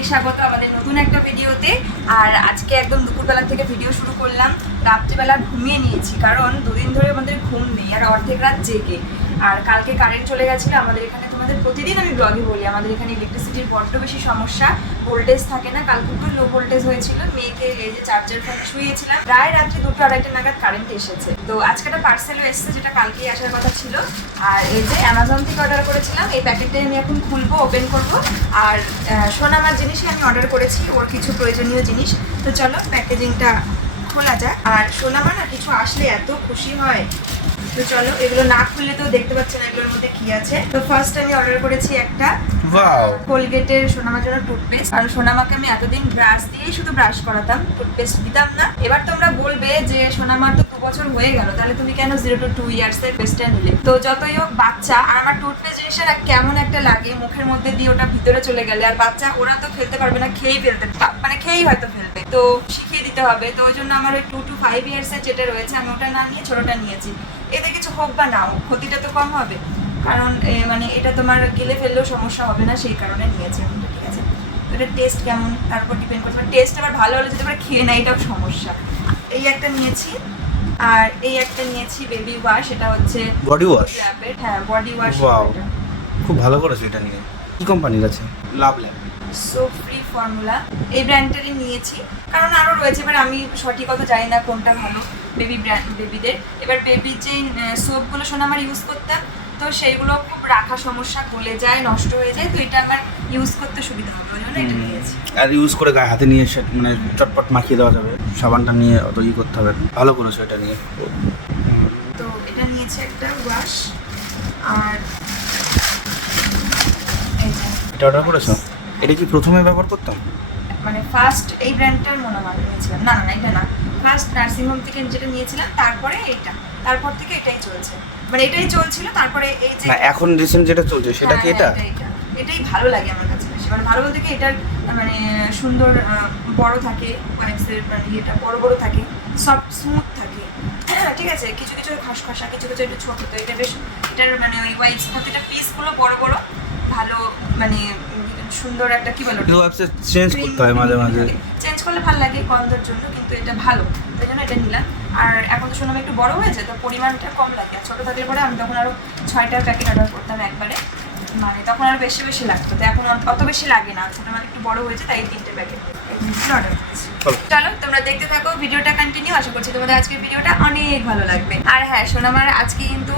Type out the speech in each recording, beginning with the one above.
অনেক স্বাগত আমাদের নতুন একটা ভিডিওতে। আর আজকে একদম দুপুরবেলা থেকে ভিডিও শুরু করলাম। রাত্রিবেলা ঘুমিয়ে নিয়েছি কারণ দুদিন ধরে আমাদের ঘুম নেই আর অর্ধেক রাত জেগে। আর কালকে কারেন্ট চলে গেছিলো আমাদের এখানে। তোমাদের প্রতিদিন আমি ব্লগে বলি আমাদের এখানে ইলেকট্রিসিটির বড্ড বেশি সমস্যা, ভোল্টেজ থাকে না। কালকে খুব লো ভোল্টেজ হয়েছিল, মেয়েকে এই যে চার্জার ফ্যান শুয়েছিলাম, প্রায় রাত্রি 2-2:30 নাগাদ কারেন্ট এসেছে। তো আজকে একটা পার্সেলও এসেছে যেটা কালকেই আসার কথা ছিল। আর এই যে অ্যামাজন থেকে অর্ডার করেছিলাম, এই প্যাকেটটাই আমি এখন খুলবো, ওপেন করবো। আর সোনামার জিনিসই আমি অর্ডার করেছি, ওর কিছু প্রয়োজনীয় জিনিস। তো চলো প্যাকেজিংটা খোলা যাক। আর সোনামা না কিছু আসলে এত খুশি হয়। তো চলো, এগুলো না খুললে তো দেখতে পাচ্ছ না এগুলোর মধ্যে কি আছে। তো ফার্স্ট আমি অর্ডার করেছি একটা কোলগেটের সোনামার জন্য টুথপেস্ট। কারণ সোনামাকে আমি এতদিন ব্রাশ দিয়েই শুধু ব্রাশ করাতাম, টুথপেস্ট দিতাম না। এবার তোমরা বলবে যে সোনামার তো 2 বছর হয়ে গেল, তাহলে তুমি কেন 0 to 2 years এর পেস্টটা নিলে? তো যতই হোক বাচ্চা, আর আমার টুথপেস্ট জিনিসটা না কেমন একটা লাগে মুখের মধ্যে দিয়ে ওটা ভিতরে চলে গেলে। আর বাচ্চা ওরা তো ফেলতে পারবে না, খেয়েই ফেলতে, মানে খেয়েই হয়তো ফেলবে। তো শিখিয়ে দিতে হবে। তো ওই জন্য আমার ওই 2 to 5 years এর যেটা রয়েছে আমি ওটা না নিয়ে ছোটটা নিয়েছি। এতে কিছু হোক বা নাও, ক্ষতিটা তো কম হবে। কারণ মানে এটা তোমার গিলে ফেললেও সমস্যা হবে না, সেই কারণে নিয়েছি আমি। ঠিক আছে, তো এটা টেস্ট কেমন তার উপর ডিপেন্ড করছে। টেস্ট আবার ভালো হলে যদি আবার খেয়ে না, এটাও সমস্যা। এই একটা নিয়েছি, আর এই একটা নিয়েছি বেবি ওয়াশ। এটা হচ্ছে বডি ওয়াশ। হ্যাঁ, বডি ওয়াশ। খুব ভালো করেছে এটা নিয়ে। কি কোম্পানির আছে? লাভ ল্যাব সো ফ্রি ফর্মুলা, এই ব্র্যান্ডটারই নিয়েছি। কারণ আরও রয়েছে, এবার আমি সঠিকতা জানি না কোনটা ভালো বেবি ব্র্যান্ড, বেবিদের। এবার বেবির যে সোপগুলো শোনা আমার ইউজ করতাম, তো সেইগুলো খুব রাখা সমস্যা, গলে যায়, নষ্ট হয়ে যায়। তো এটা আমার ইউজ করতে সুবিধা হবে, ওই জন্য এটা নিয়েছি। আর ইউজ করে গায়ে হাতে নিয়ে মানে চটপট মাখিয়ে দেওয়া যাবে। সাবানটা নিয়ে অত করতে হবে। ভালো করেছো এটা নিয়ে। তো এটা নিয়েছি একটা ওয়াশ। আর এটা অর্ডার করেছো? এটা কি প্রথমে ব্যবহার করতাম? মানে ফার্স্ট এই ব্র্যান্ডটার মনে হয় নিয়েছিলাম। না না, এটা না, ফার্স্ট নার্সিংহোম থেকে যেটা নিয়েছিলাম, তারপরে এইটা, তারপর থেকে এটাই চলছে। মানে এটাই চলছিল, তারপরে এই যে না এখন রিসেন্ট যেটা চলছে সেটা কি এটা? এটাই ভালো লাগে আমার কাছে বেশি। মানে ভালো বলতে কি, এটার মানে সুন্দর বড় থাকে, ওয়াইপসের মানে এটা বড় বড় থাকে, সফট স্মুথ থাকে। ঠিক আছে, কিছু কিছু খসখসা, কিছু কিছু একটু ছোট। তো এটা বেশ, এটার মানে ওই ওয়াইপস প্রতিটা পিসগুলো বড় বড়, ভালো মানে সুন্দর একটা কি বলো, চেঞ্জ করতে হয় মাঝে মাঝে। চেঞ্জ করলে ভালো লাগে গন্ধের জন্য, কিন্তু এটা ভালো, তাই জন্য এটা নিলাম। আর এখন তো শুনলাম একটু বড় হয়েছে, তো পরিমাণটা কম লাগে। আর ছোটো থাকলে পরে আমি তখন আরও 6টার প্যাকেট অর্ডার করতাম একবারে, মানে তখন আরও বেশি বেশি লাগতো। তো এখন অত বেশি লাগে না, ছোটো মানে একটু বড় হয়েছে, তাই 3টে প্যাকেট অর্ডার করছি। চলো তোমরা দেখতে থাকো ভিডিওটা কন্টিনিউ। আশা করছি তোমাদের আজকের ভিডিওটা অনেক ভালো লাগবে। আর হ্যাঁ, সোনামার আজকে কিন্তু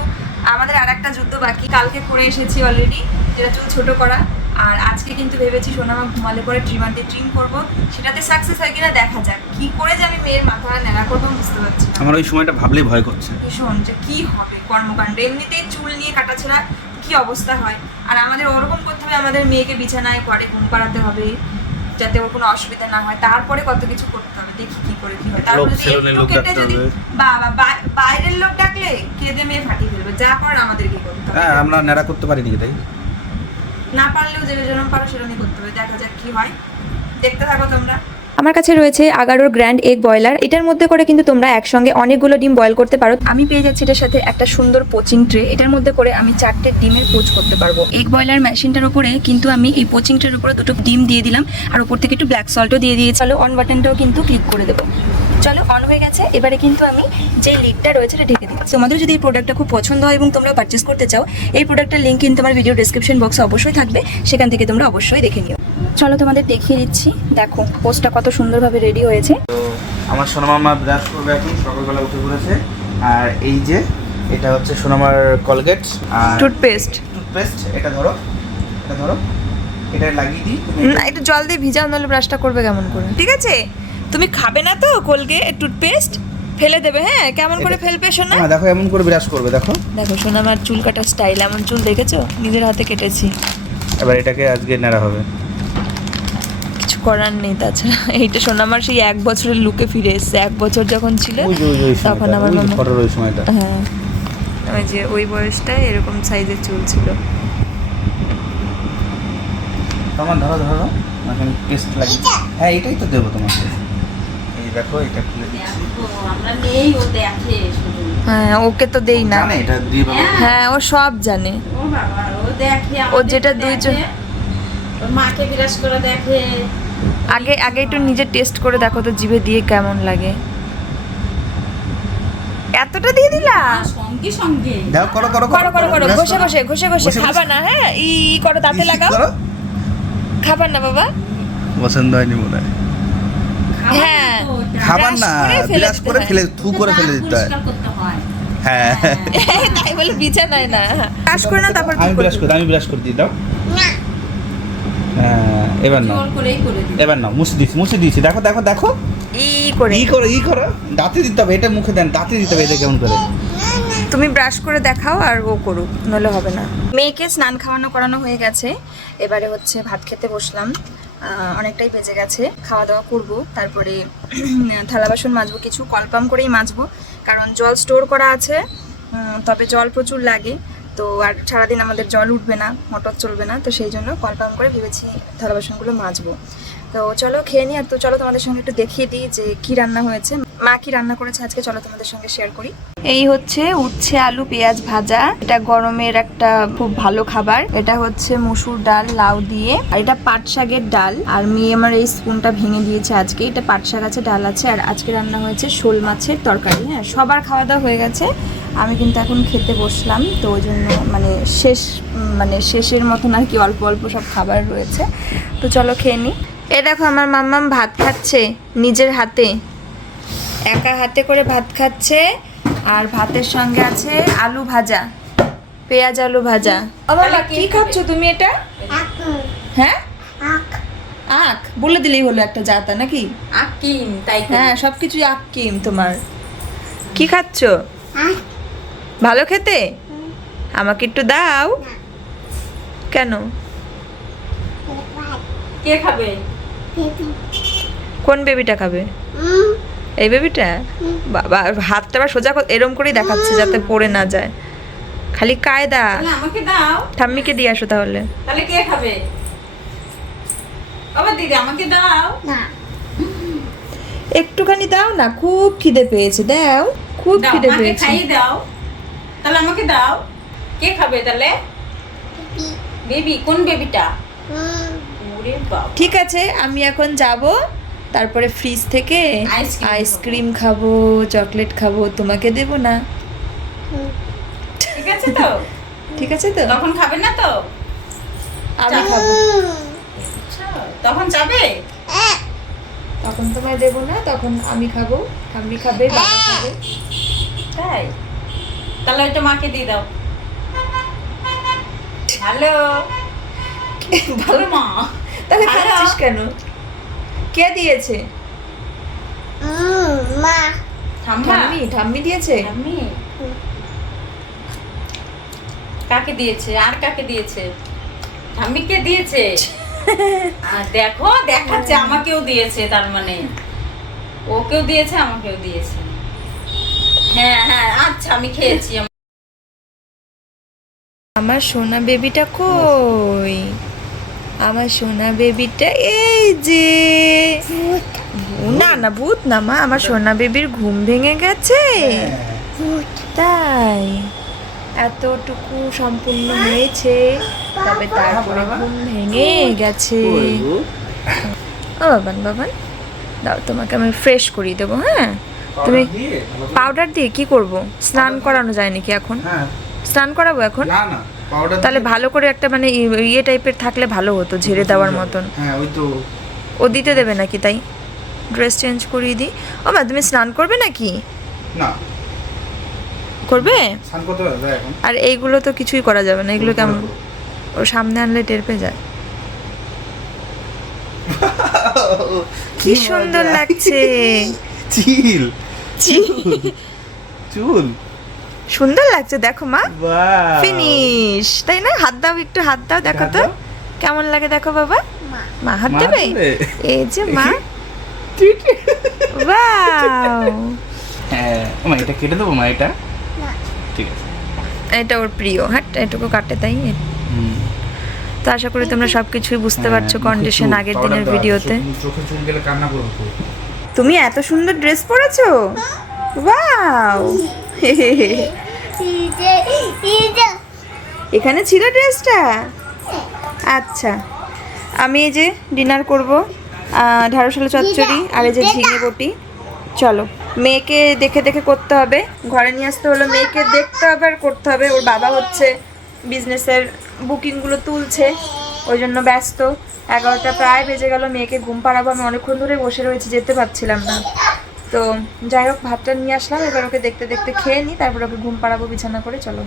আমাদের আর একটা যুদ্ধ বাকি। কালকে করে এসেছি অলরেডি, যেটা চুল ছোটো করা। আর আজকে কিন্তু ভেবেছি সোনামা ঘুমালে পরে ট্রিমার দিয়ে ট্রিম করবো। সেটাতে সাকসেস হয় কিনা দেখা যাক। কি করে যে আমি মেয়ের মাথা নেড়া করবো বুঝতে পারছি না। আমার ওই সময়টা ভাবলেই ভয় করছে ভীষণ, যে কি হবে কর্মকাণ্ড। এমনিতেই চুল নিয়ে কাটাছেড়া কি অবস্থা হয়। আর আমাদের ওরকম করতে হবে, আমাদের মেয়েকে বিছানায় করে ঘুম পাড়াতে হবে যাতে ওর কোনো অসুবিধা না হয়। তারপরে কত কিছু করতে হবে, দেখি কি করে কি হয়। তারপরে একটু কেটে যদি বাইরের লোক ডাকলে কেঁদে মেয়ে ফাটিয়ে ফেলবে। যা করার আমাদেরকে করতে হবে। হ্যাঁ, আমরা নেড়া করতে পারি নাকি? তাই না পারলেও যে যেরকম পারো সেরকমই করতে হবে। দেখা যাক কি হয়, দেখতে থাকো তোমরা। আমার কাছে রয়েছে আগারোর গ্র্যান্ড এগ বয়লার। এটার মধ্যে করে কিন্তু তোমরা একসঙ্গে অনেকগুলো ডিম বয়েল করতে পারো। আমি পেয়ে যাচ্ছি এটার সাথে একটা সুন্দর পোচিং ট্রে। এটার মধ্যে করে আমি 4টে ডিমের পোচ করতে পারবো। এগ বয়লার মেশিনটার উপরে কিন্তু আমি এই পোচিং ট্রের উপরে 2টো ডিম দিয়ে দিলাম, আর উপর থেকে একটু ব্ল্যাক সল্টও দিয়ে দিয়েছি। চলো অন বাটনটাও কিন্তু ক্লিক করে দেবো। চলো অন হয়ে গেছে। এবারে কিন্তু আমি যে লিডটা রয়েছে এটা ঢেকে দিচ্ছি। তোমাদের যদি এই প্রোডাক্টটা খুব পছন্দ হয় এবং তোমরা পারচেস করতে চাও, এই প্রোডাক্টের লিঙ্ক কিন্তু আমার ভিডিও ডেসক্রিপশন বক্সে অবশ্যই থাকবে, সেখান থেকে তোমরা অবশ্যই দেখে নিও। চলো তোমাদের দেখিয়ে দিচ্ছি। দেখো পোস্টটা কত সুন্দরভাবে রেডি হয়েছে। তো আমার সোনামামা ব্রাশ করবে এখন, সকালবেলা উঠে পড়েছে। আর এই যে এটা হচ্ছে সোনামার কলগেট আর টুথপেস্ট। এটা ধরো, এটা ধরো, এটা লাগিয়ে দিই। না, একটু জল দিয়ে ভিজাও, নাহলে ব্রাশটা করবে কেমন করে? ঠিক আছে, তুমি খাবে না তো কোলগেট টুথপেস্ট, ফেলে দেবে। হ্যাঁ, কেমন করে ফেলবে শোনা? হ্যাঁ দেখো, এমন করে ব্রাশ করবে। দেখো দেখো শোনা, আমার চুল কাটার স্টাইল এমন। চুল দেখেছো? নিজের হাতে কেটেছি। এবার এটাকে আজকে নেড়া হবে। কিছু করার নেই। তাছাড়া এইটা শোনা আমার সেই 1 বছরের লুকে ফিরে এসছে। 1 বছর যখন ছিল তখন আমার মামা, ওই সময়টা, হ্যাঁ ওই যে ওই বয়সটায় এরকম সাইজের চুল ছিল। তোমার ধরো ধরো, এখন পেস্ট লাগিয়ে। হ্যাঁ এটাই তো দেবো তোমাকে। এই দেখো, এটা খুলে দিচ্ছি। আমরা নেই, ও দেখে শুধু। হ্যাঁ, ওকে তো দেই না। জানে এটা দিয়ে বাবা। হ্যাঁ, ও সব জানে। ও বাবা, ও দেখে, ও যেটা দুই চোখ, ওর মাকে বিরাজ করে দেখে। আগে আগে একটু নিজে টেস্ট করে দেখো তো জিভে দিয়ে কেমন লাগে। এতটা দিয়ে দিলা? সঙ্গে সঙ্গে দাও, করো করো করো করো করো, ব্রাশ ঘষে করো। ঘষে ঘষে ঘষে ঘষে খাবা না, হ্যাঁ ই করো, দাঁতে ইস, লাগাও। করো। খাবার না বাবা? পছন্দ হয়নি মনে হয়। হ্যাঁ খাবার না, ব্রাশ করে ফেলে বিরাজ করে দিতে হয়। ফেলে থু করে ফেলে দিতে হয়। পরিষ্কার করতে হয়। হ্যাঁ তাই বলে বিছানায় না, কাজ করে না তারপর আমি ব্রাশ করি, আমি ব্রাশ করে দিই, দাও। হ্যাঁ, এবার নাও, জোর করেই করে দিই। এবার নাও, মুছে দিয়েছি, দেখো দেখো দেখো। ই করে ই করো, দাঁতে দিতে হবে, এটা মুখে দেন, দাঁতে দিতে হবে, এটা কেমন করে? তুমি ব্রাশ করে দেখাও আর ও করুক, নলে হবে না। মেয়েকে স্নান খাওয়ানো করানো হয়ে গেছে, এবারে হচ্ছে ভাত খেতে বসলাম। অনেকটাই বেজে গেছে, খাওয়া দাওয়া করব, তারপরে থালা বাসন মাজবো, কিছু কলপাম করেই মাজবো, কারণ জল স্টোর করা আছে। তবে জল প্রচুর লাগে, তো আর সারাদিন আমাদের জল উঠবে না, মোটর চলবে না, তো সেই জন্য কলপাম করে ভেবেছি থালা বাসনগুলো মাজবো। তো চলো খেয়ে নিই, আর তো চলো তোমাদের সঙ্গে একটু দেখিয়ে দিই যে কি রান্না হয়েছে, মা কি রান্না করেছে আজকে, চলো তোমাদের সঙ্গে শেয়ার করি। এই হচ্ছে উচ্ছে আলু পেঁয়াজ ভাজা, এটা গরমের একটা খুব ভালো খাবার। এটা হচ্ছে মসুর ডাল লাউ দিয়ে, আর এটা পাট শাকের ডাল, আর মেয়ে আমার এই স্পুনটা ভেঙে দিয়েছে আজকে। এটা পাট শাক আছে, ডাল আছে, আর আজকে রান্না হয়েছে শোল মাছের তরকারি। হ্যাঁ, সবার খাওয়া দাওয়া হয়ে গেছে, আমি কিন্তু এখন খেতে বসলাম, তো ওই জন্য শেষের মতন আর কি, অল্প অল্প সব খাবার রয়েছে। তো চলো খেয়ে নিই। এ দেখো আমার মাম্মাম ভাত খাচ্ছে নিজের হাতে, একা হাতে করে ভাত খাচ্ছে, আর ভাতের সঙ্গে আছে আলু ভাজা, পেঁয়াজ আলু ভাজা। আমার কি খাচ্ছ তুমি এটা? হ্যাঁ, আখ বলে দিলেই হলো একটা জাতা নাকি? আকিম, তাই তো। হ্যাঁ, সবকিছু আকিম। তোমার কি খাচ্ছ? ভালো খেতে? আমাকে একটু দাও। কেন? কে খাবে? কোন বেবিটা খাবে? এই বেবিটা? বাবা, হাতটা আবার সোজা এরম করেই দেখাচ্ছে যাতে পড়ে না যায়, খালি কায়দা। তাহলে আমাকে দাও। ঠাম্মিকে দিয়ে আসো তাহলে। তাহলে কে খাবে? বাবা দিদি আমাকে দাও। একটুখানি দাও না, খুব খিদে পেয়েছে, দাও, খুব দাও, খিদে মাকে পেয়েছে। খাইয়ে দাও। তাহলে আমাকে দাও। কে খাবে তাহলে? বেবি, কোন বেবিটা? ওরে বাবা। ঠিক আছে, আমি এখন যাব, তারপরে ফ্রিজ থেকে আইসক্রিম আইসক্রিম খাবো, চকলেট খাবো, তোমাকে দেব না। ঠিক আছে তো? ঠিক আছে তো? তখন খাবে না তো? আমি খাবো। আচ্ছা, তখন যাবে? তখন তোমায় দেব না, তখন আমি খাবো, ঠাম্মি খাবে, বাবা খাবে। তাই? তাহলে ওইটা মাকে দিয়ে দাও। হ্যালো, ভালো মা। তাহলে ভালো। খাচ্ছিস কেন? কে দিয়েছে? ঠাম্মা? ঠাম্মি দিয়েছে। আমি? কাকে দিয়েছে? আর কাকে দিয়েছে? ঠাম্মিকে দিয়েছে? আর দেখো, দেখাচ্ছে আমাকেও দিয়েছে, তার মানে ওকেও দিয়েছে, আমাকেও দিয়েছে। হ্যাঁ হ্যাঁ, আচ্ছা আমি খেয়েছি। আমার সোনা বেবিটা কই? আমার সোনা বেবিটা এই যে। না না, ভূত না মা, আমার সোনা বেবির ঘুম ভেঙে গেছে। তাই এতটুকু সম্পূর্ণ হয়েছে, তবে তারপরে ঘুম ভেঙে গেছে। ও বাবান বাবান, দাও, তোমাকে আমি ফ্রেশ করিয়ে দেবো। হ্যাঁ, তুমি পাউডার দিয়ে কি করব? স্নান করানো যায় নাকি এখন? হ্যাঁ, স্নান করাবো এখন? না না, পাউডার তাহলে ভালো করে একটা মানে ইয়ে টাইপের থাকলে ভালো হতো, ঝেড়ে দেওয়ার মতন। হ্যাঁ, ওই তো। ও দিতে দেবে নাকি? তাই ড্রেস চেঞ্জ করিয়ে দিই। ও মা, তুমি স্নান করবে নাকি? না, করবে? স্নান করতে পারবে এখন? আর এইগুলো তো কিছুই করা যাবে না, এগুলো কেমন ওর সামনে আনলে টের পেয়ে যায়। কি সুন্দর লাগছে। চিল চুল সুন্দর লাগছে, দেখো মা, বাহ, ফিনিশ, তাই না? হাত দাও, একটু হাত দাও, দেখো তো কেমন লাগে, দেখো বাবা। মা হাত মা দেবে? দেবে? এই যে মা, ওয়াও। হ্যাঁ, মা এটা কেটে দেবো, মা এটা ঠিক আছে। এটা ওর প্রিয়, হ্যাঁ, এটুকু কাটে তাই। হুম। তো আশা করি তোমরা সবকিছুই বুঝতে পারছো হ্যাঁ, কন্ডিশন মুখে আগের চুল, দিনের powder দেওয়া আছে, ভিডিওতে। চোখে চুল গেলে কান্না করবো তো। তুমি এত সুন্দর ড্রেস পরেছো, ওয়াও। এখানে ছিল ড্রেসটা? আচ্ছা, আমি এই যে ডিনার করব, ঢ্যাঁড়স আলু চচ্চড়ি আর এই যে ঝিঙে বটি। চলো, মেয়েকে দেখে দেখে করতে হবে, ঘরে নিয়ে আসতে হলো, মেয়েকে দেখতে হবে আর করতে হবে। ওর বাবা হচ্ছে বিজনেসের বুকিংগুলো তুলছে, ওই জন্য ব্যস্ত। 11টা প্রায় বেজে গেল, মেয়েকে ঘুম পাড়াবো। আমি অনেকক্ষণ ধরে বসে রয়েছি, যেতে পারছিলাম না। তো যাই হোক, ভাতটা নিয়ে আসলাম, এবার ওকে দেখতে দেখতে খেয়ে নিই, তারপর ওকে ঘুম পাড়াবো বিছানা করে। চলো।